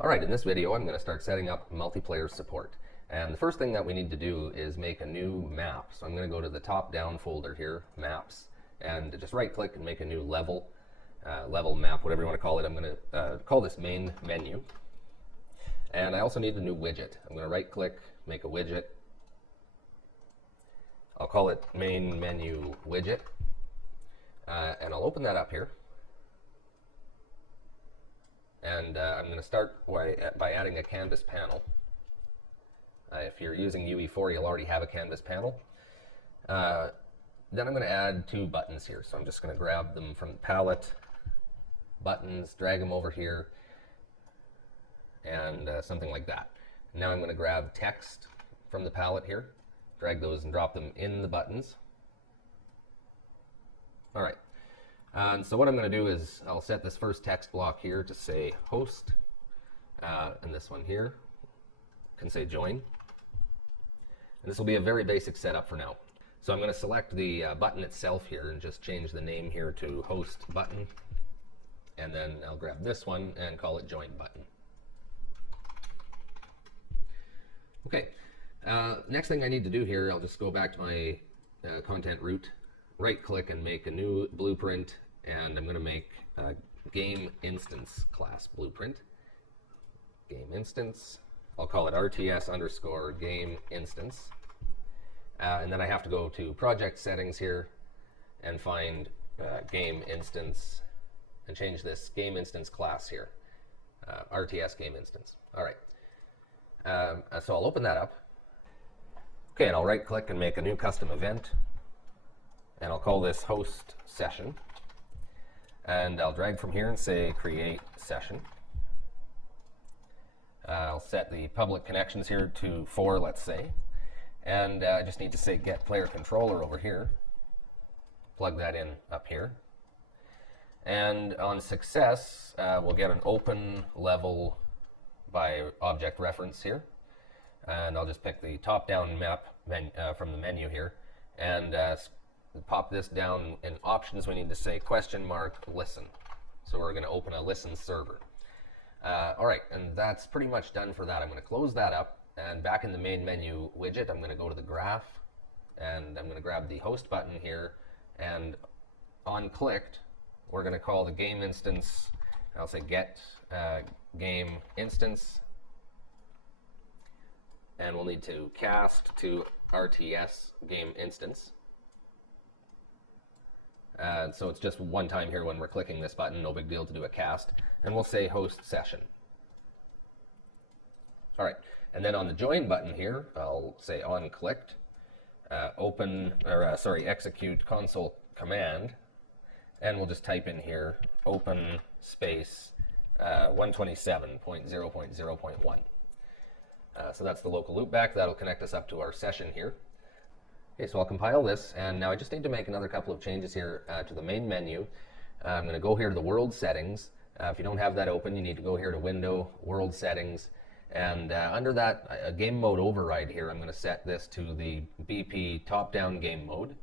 Alright, in this video I'm going to start setting up multiplayer support. And the first thing that we need to do is make a new map. So I'm going to go to the top-down folder here, Maps, and just right-click and make a new level map, whatever you want to call it. I'm going to call this Main Menu. And I also need a new widget. I'm going to right-click, make a widget. I'll call it Main Menu Widget. And I'll open that up here. And I'm going to start by adding a canvas panel. If you're using UE4, you'll already have a canvas panel. Then I'm going to add two buttons here. So I'm just going to grab them from the palette, buttons, drag them over here, and something like that. Now I'm going to grab text from the palette here, drag those and drop them in the buttons. All right. And so what I'm going to do is I'll set this first text block here to say host, and this one here can say join. And this will be a very basic setup for now. So I'm going to select the button itself here and just change the name here to host button. And then I'll grab this one and call it join button. Okay, next thing I need to do here, I'll just go back to my content root, right click and make a new blueprint, and I'm going to make a game instance class blueprint. Game instance, I'll call it RTS underscore game instance. And then I have to go to project settings here and find game instance and change this game instance class here, RTS game instance. All right, so I'll open that up. Okay, and I'll right click and make a new custom event. And I'll call this host session. And I'll drag from here and say create session. I'll set the public connections here to 4, let's say. And I just need to say get player controller over here. Plug that in up here. And on success, we'll get an open level by object reference here. And I'll just pick the top-down map from the menu here. And pop this down in options. We need to say question mark listen. So we're going to open a listen server. All right, and that's pretty much done for that. I'm going to close that up, and back in the main menu widget, I'm going to go to the graph, and I'm going to grab the host button here, and on clicked, we're going to call the game instance. I'll say get game instance, and we'll need to cast to RTS game instance. So it's just one time here when we're clicking this button, no big deal to do a cast. And we'll say host session. All right, and then on the join button here, I'll say on clicked, execute console command, and we'll just type in here open space 127.0.0.1. So that's the local loopback. That'll connect us up to our session here. Okay, so I'll compile this, and now I just need to make another couple of changes here to the main menu. I'm going to go here to the world settings. If you don't have that open, you need to go here to Window, World Settings, and under that game mode override here, I'm going to set this to the BP top-down game mode.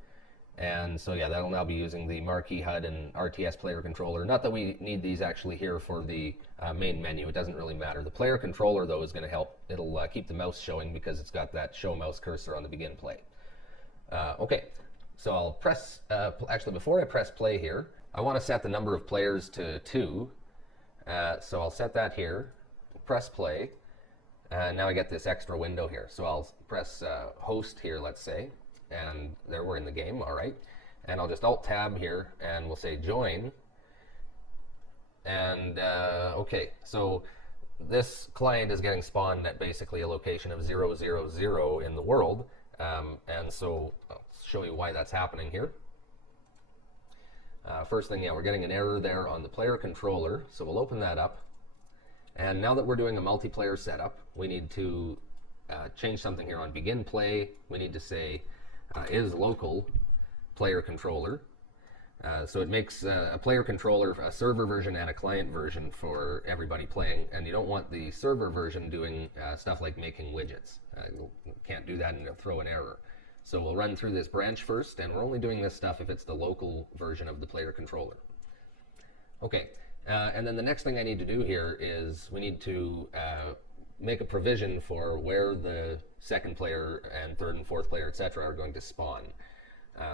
And so yeah, that'll now be using the marquee HUD and RTS player controller. Not that we need these actually here for the main menu, it doesn't really matter. The player controller though is going to help. It'll keep the mouse showing because it's got that show mouse cursor on the begin play. Okay, so I'll press, actually before I press play here, I want to set the number of players to 2. So I'll set that here, press play, and now I get this extra window here. So I'll press host here, let's say, and there we're in the game, all right. And I'll just Alt-Tab here, and we'll say join. And okay, so this client is getting spawned at basically a location of 000 in the world. And so I'll show you why that's happening here. First thing, yeah, we're getting an error there on the player controller, so we'll open that up. And now that we're doing a multiplayer setup, we need to change something here on begin play. We need to say is local player controller. So it makes a player controller, a server version and a client version for everybody playing, and you don't want the server version doing stuff like making widgets. You can't do that and it'll throw an error. So we'll run through this branch first, and we're only doing this stuff if it's the local version of the player controller. Okay, And then the next thing I need to do here is we need to make a provision for where the second player and third and fourth player, etc., are going to spawn.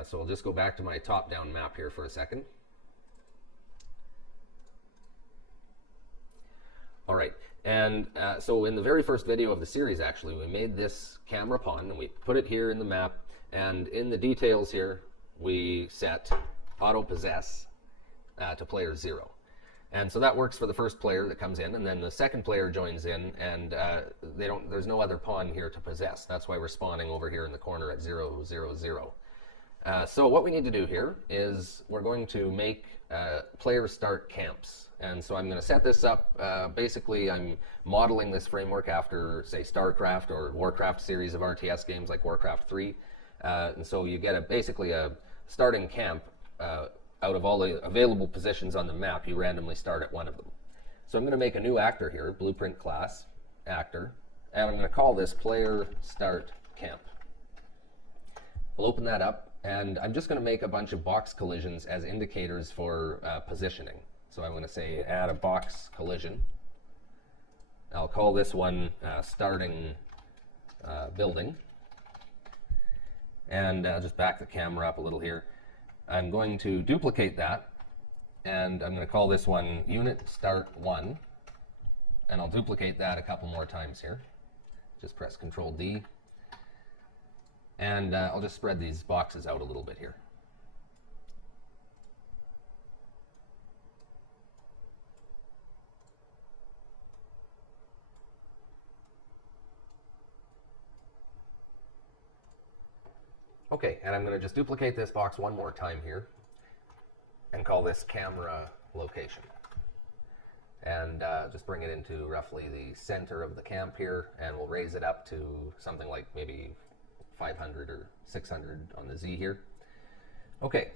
So I'll just go back to my top-down map here for a second. All right, and so in the very first video of the series, actually, we made this camera pawn, and we put it here in the map, and in the details here, we set auto-possess to player 0. And so that works for the first player that comes in, and then the second player joins in, and there's no other pawn here to possess. That's why we're spawning over here in the corner at 0, 0, 0. So what we need to do here is we're going to make player start camps. And so I'm going to set this up. Basically, I'm modeling this framework after, say, StarCraft or Warcraft series of RTS games like Warcraft 3. And so you get basically a starting camp out of all the available positions on the map. You randomly start at one of them. So I'm going to make a new actor here, blueprint class, actor, and I'm going to call this player start camp. We'll open that up, and I'm just going to make a bunch of box collisions as indicators for positioning. So I'm going to say add a box collision. I'll call this one starting building. And I'll just back the camera up a little here. I'm going to duplicate that, and I'm going to call this one unit start 1. And I'll duplicate that a couple more times here. Just press Control D. And I'll just spread these boxes out a little bit here. Okay, and I'm going to just duplicate this box one more time here and call this camera location. And just bring it into roughly the center of the camp here, and we'll raise it up to something like maybe 500 or 600 on the Z here. Okay,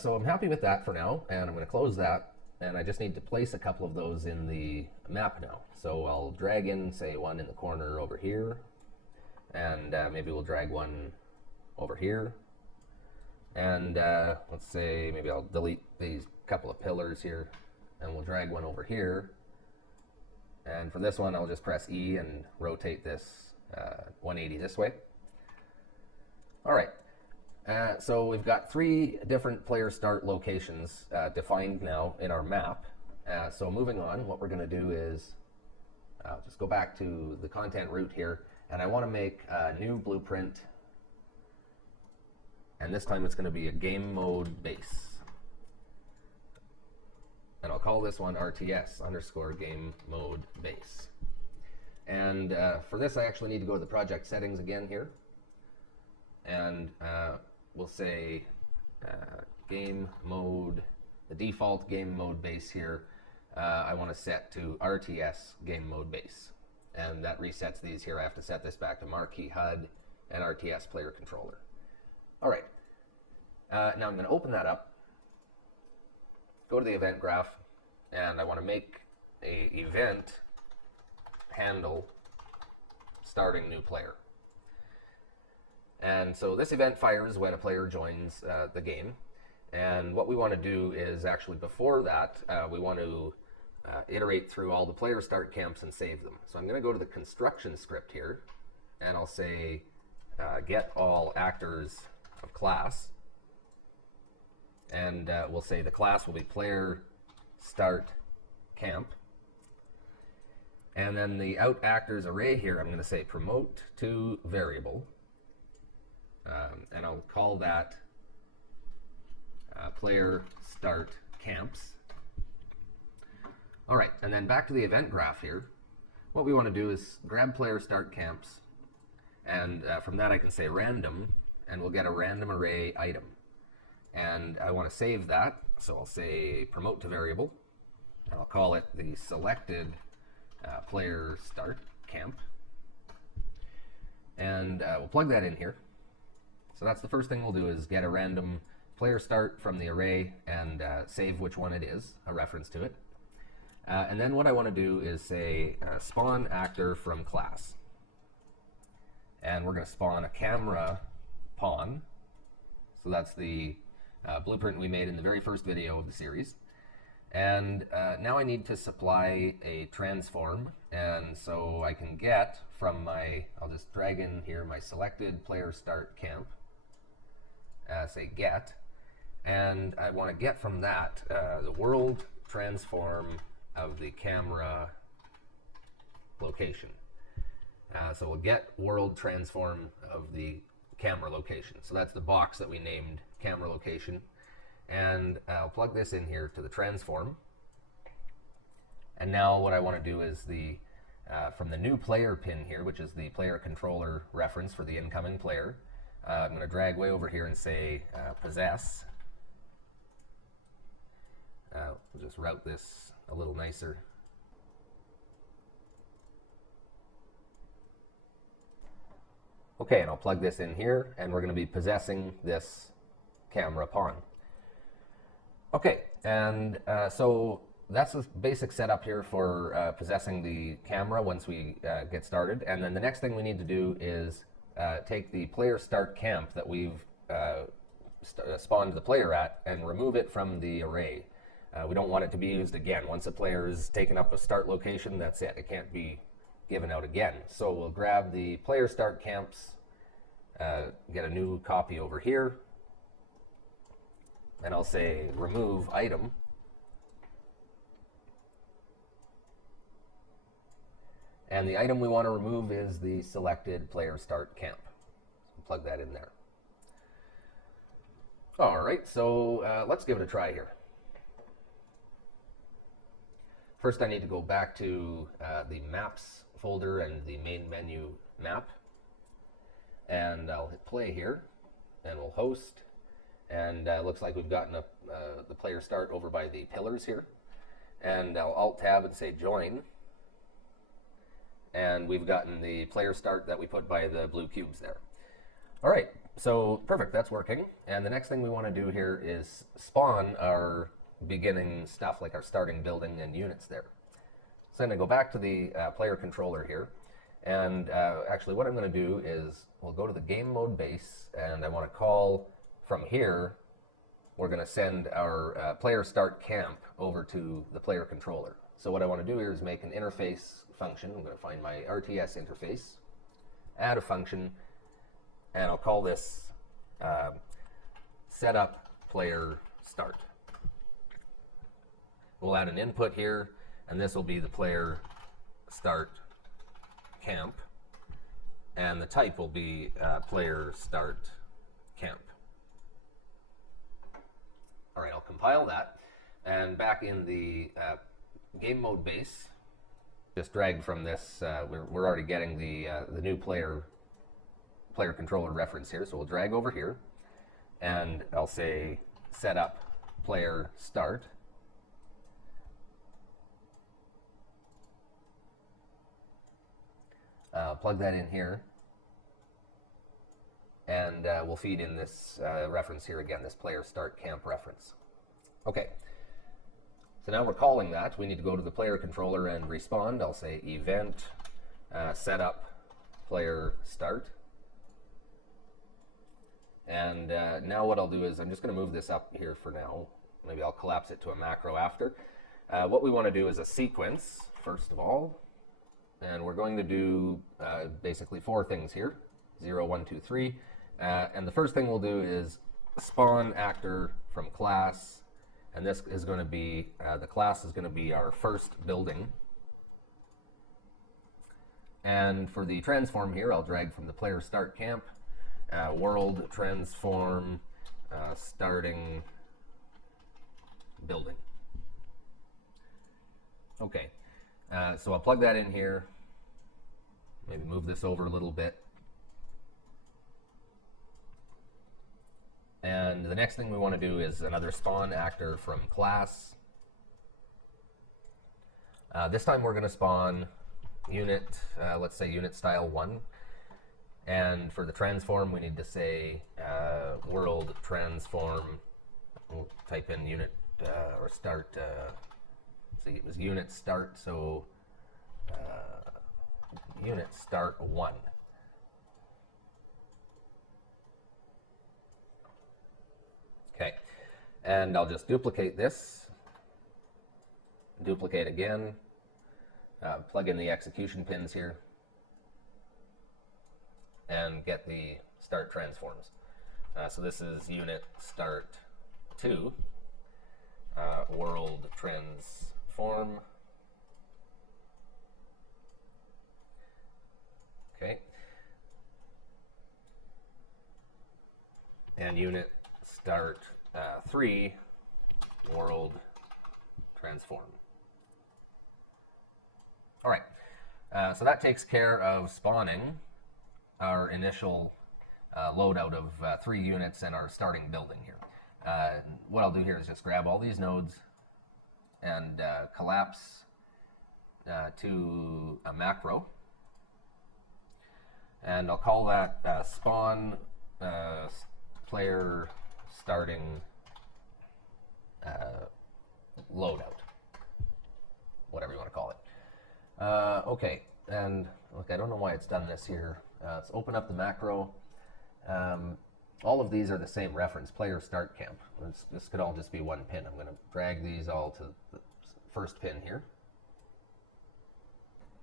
so I'm happy with that for now, and I'm going to close that, and I just need to place a couple of those in the map now. So I'll drag in, say, one in the corner over here, and maybe we'll drag one over here, and let's say maybe I'll delete these couple of pillars here, and we'll drag one over here, and for this one I'll just press E and rotate this 180 this way. All right, so we've got 3 different player start locations defined now in our map. So moving on, what we're going to do is I'll just go back to the content root here, and I want to make a new blueprint. And this time it's going to be a game mode base. And I'll call this one RTS _ game mode base. And for this, I actually need to go to the project settings again here. And we'll say game mode, the default game mode base here, I want to set to RTS game mode base. And that resets these here. I have to set this back to marquee HUD and RTS player controller. All right, now I'm going to open that up, go to the event graph, and I want to make an event handle starting new player. And so this event fires when a player joins the game. And what we want to do is actually before that, we want to iterate through all the player start camps and save them. So I'm going to go to the construction script here, and I'll say get all actors of class, and we'll say the class will be player start camp, and then the out actors array here I'm going to say promote to variable, and I'll call that player start camps. All right, and then back to the event graph here. What we want to do is grab player start camps, and from that I can say random, and we'll get a random array item. And I want to save that, so I'll say promote to variable, and I'll call it the selected player start camp. And we'll plug that in here. So that's the first thing we'll do, is get a random player start from the array and save which one it is, a reference to it. And then what I want to do is say spawn actor from class. And we're going to spawn a camera pawn. So that's the blueprint we made in the very first video of the series. And now I need to supply a transform, and so I can get from my, I'll just drag in here my selected player start camp, say get, and I want to get from that the world transform of the camera location. So we'll get world transform of the camera location. So that's the box that we named camera location. And I'll plug this in here to the transform. And now what I want to do is the from the new player pin here, which is the player controller reference for the incoming player, I'm going to drag way over here and say possess. We'll just route this a little nicer. Okay, and I'll plug this in here, and we're going to be possessing this camera pawn. Okay, and so that's the basic setup here for possessing the camera once we get started. And then the next thing we need to do is take the player start camp that we've spawned the player at and remove it from the array. We don't want it to be used again. Once a player is taken up a start location, that's it. It can't be given out again. So we'll grab the player start camps, get a new copy over here, and I'll say remove item. And the item we want to remove is the selected player start camp. So plug that in there. All right, so let's give it a try here. First, I need to go back to the maps folder and the main menu map. And I'll hit play here, and we'll host. And looks like we've gotten the player start over by the pillars here. And I'll Alt-Tab and say join. And we've gotten the player start that we put by the blue cubes there. All right, so perfect, that's working. And the next thing we want to do here is spawn our beginning stuff, like our starting building and units there. So I'm going to go back to the player controller here. And actually what I'm going to do is we'll go to the game mode base, and I want to call from here, we're going to send our player start camp over to the player controller. So what I want to do here is make an interface function. I'm going to find my RTS interface, add a function, and I'll call this setup player start. We'll add an input here, and this will be the player start camp, and the type will be player start camp. All right, I'll compile that, and back in the game mode base, just drag from this. We're already getting the new player controller reference here, so we'll drag over here, and I'll say setup player start. Plug that in here, and we'll feed in this reference here again, this player start camp reference. Okay, so now we're calling that. We need to go to the player controller and respond. I'll say event setup player start. And now what I'll do is I'm just going to move this up here for now. Maybe I'll collapse it to a macro after. What we want to do is a sequence, first of all. And we're going to do basically 4 things here, 0, 1, 2, 3. And the first thing we'll do is spawn actor from class. And this is going to be, the class is going to be our first building. And for the transform here, I'll drag from the player start camp, world transform starting building. Okay. So I'll plug that in here, maybe move this over a little bit. And the next thing we want to do is another spawn actor from class. This time we're going to spawn unit, let's say unit style 1. And for the transform, we need to say world transform. We'll type in unit or start. See, it was unit start, so unit start 1. Okay, and I'll just duplicate this, duplicate again, plug in the execution pins here, and get the start transforms. So this is unit start 2, world transform. Okay. And unit start 3, world transform. All right. So that takes care of spawning our initial loadout of 3 units and our starting building here. What I'll do here is just grab all these nodes and collapse to a macro. And I'll call that spawn player starting loadout, whatever you want to call it. Okay, and look, I don't know why it's done this here. Let's open up the macro. All of these are the same reference, player start camp. This could all just be one pin. I'm going to drag these all to the first pin here.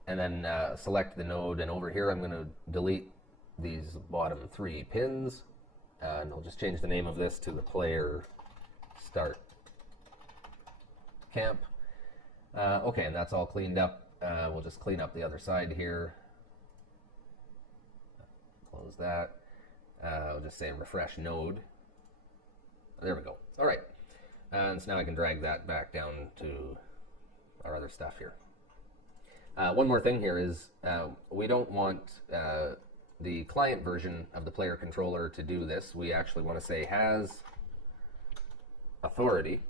And then select the node, and over here I'm going to delete these bottom 3 pins. And I'll just change the name of this to the player start camp. Okay, and that's all cleaned up. We'll just clean up the other side here. Close that. I'll just say refresh node. There we go. All right. And so now I can drag that back down to our other stuff here. One more thing here is we don't want the client version of the player controller to do this. We actually want to say has authority,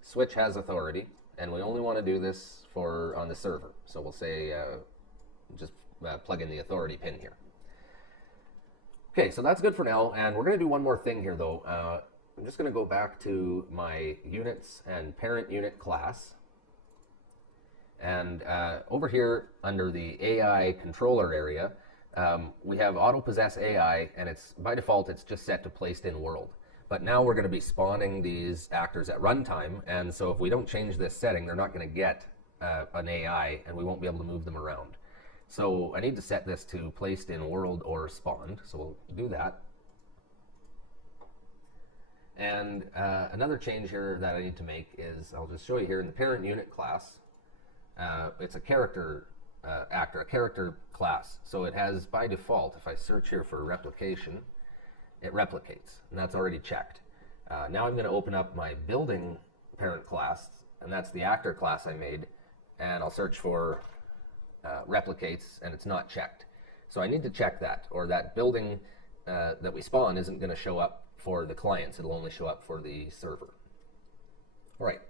switch has authority, and we only want to do this for on the server. So we'll say just plug in the authority pin here. Okay, so that's good for now, and we're going to do one more thing here though. I'm just going to go back to my units and parent unit class. And over here under the AI controller area, we have auto possess AI, and it's by default it's just set to placed in world. But now we're going to be spawning these actors at runtime, and so if we don't change this setting, they're not going to get an AI, and we won't be able to move them around. So I need to set this to placed in world or spawned, so we'll do that. And another change here that I need to make is, I'll just show you here in the parent unit class, it's a character actor, a character class. So it has by default, if I search here for replication, it replicates, and that's already checked. Now I'm going to open up my building parent class, and that's the actor class I made, and I'll search for replicates, and it's not checked. So I need to check that, or that building that we spawn isn't going to show up for the clients. It'll only show up for the server. All right,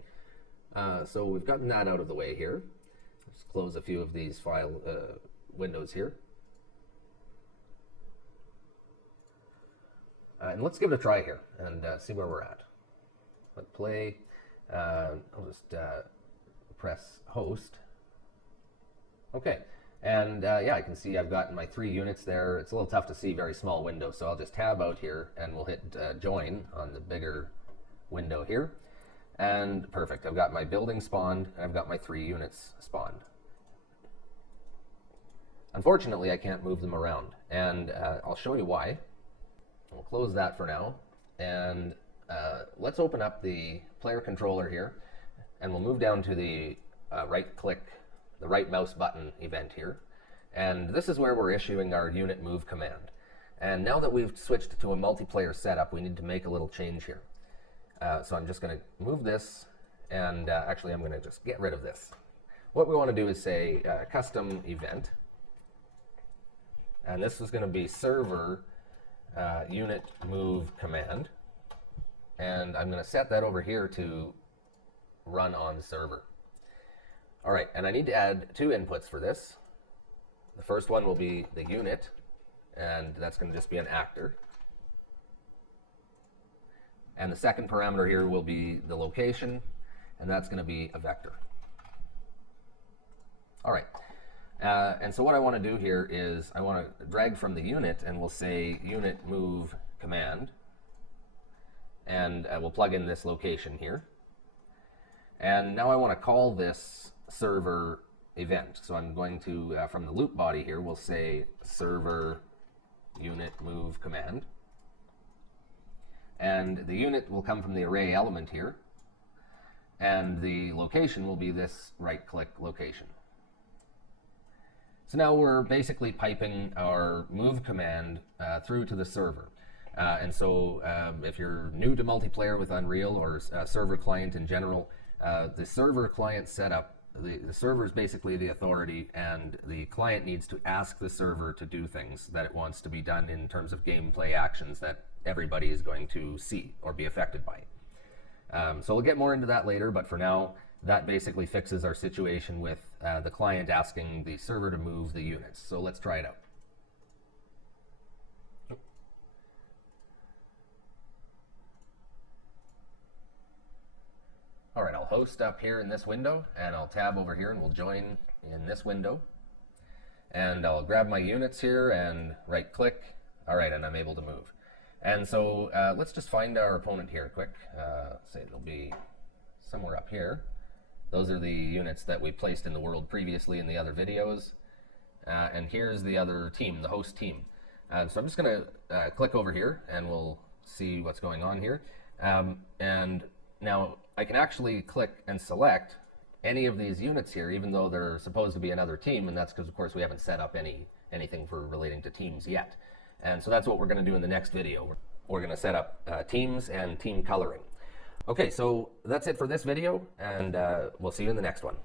so we've gotten that out of the way here. Let's close a few of these file windows here. And let's give it a try here and see where we're at. Let play. I'll just press host. Okay, and yeah, I can see I've gotten my 3 units there. It's a little tough to see, very small window, so I'll just tab out here and we'll hit join on the bigger window here. And perfect, I've got my building spawned and I've got my 3 units spawned. Unfortunately, I can't move them around, and I'll show you why. We'll close that for now, and let's open up the player controller here, and we'll move down to the right mouse button event here, and this is where we're issuing our unit move command. And now that we've switched to a multiplayer setup, we need to make a little change here. So I'm just going to move this, and actually I'm going to just get rid of this. What we want to do is say custom event, and this is going to be server unit move command, and I'm going to set that over here to run on server. All right, and I need to add 2 inputs for this. The first one will be the unit, and that's going to just be an actor. And the second parameter here will be the location, and that's going to be a vector. All right, and so what I want to do here is I want to drag from the unit, and we'll say unit move command, and we'll plug in this location here. And now I want to call this server event. So I'm going to, from the loop body here, we'll say server unit move command. And the unit will come from the array element here. And the location will be this right-click location. So now we're basically piping our move command through to the server. And so if you're new to multiplayer with Unreal or server client in general, the server client setup, the server is basically the authority, and the client needs to ask the server to do things that it wants to be done in terms of gameplay actions that everybody is going to see or be affected by. So we'll get more into that later, but for now, that basically fixes our situation with the client asking the server to move the units. So let's try it out. All right, I'll host up here in this window, and I'll tab over here, and we'll join in this window. And I'll grab my units here and right-click. All right, and I'm able to move. And so let's just find our opponent here quick. Say it'll be somewhere up here. Those are the units that we placed in the world previously in the other videos. And here's the other team, the host team. So I'm just going to click over here, and we'll see what's going on here. And now I can actually click and select any of these units here, even though they're supposed to be another team, and that's because, of course, we haven't set up anything for relating to teams yet. And so that's what we're going to do in the next video. We're going to set up teams and team coloring. Okay, so that's it for this video, and we'll see you in the next one.